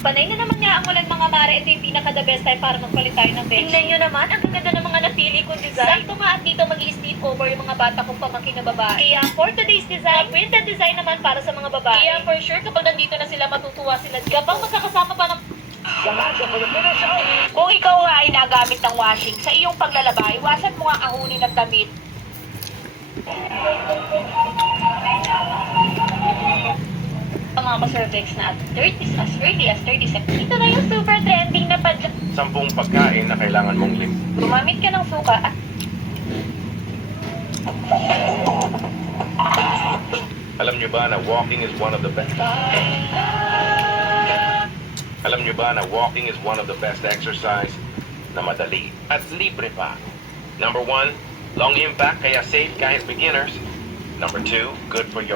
panay na naman nga ang ulan mga mare. Ito yung pinaka-the best time para magpalit tayo ng bench. Tingnan nyo naman, ang ganda ng mga napili kong design. Sakto nga at dito mag-i-sleep over yung mga bata kong pamangkin na babae. Kaya for today's design, printed design naman para sa mga babae. Kaya for sure, kapag nandito na sila, matutuwa sila. Kapag magkakasama pa ng kung ikaw nga ay nagamit ng washing sa iyong paglalaba, iwasan mo nga ahunin at damit. Ang mga ka-cervix na at 30 as early as 30 seconds. Ito na yung super trending na 10 pagkain na kailangan mong gumamit ka ng suka at Alam nyo ba na walking is one of the best? Alam nyo ba na walking is one of the best exercise na madali at libre pa? Number 1, long impact kaya safe kahit beginners. Number 2, good for your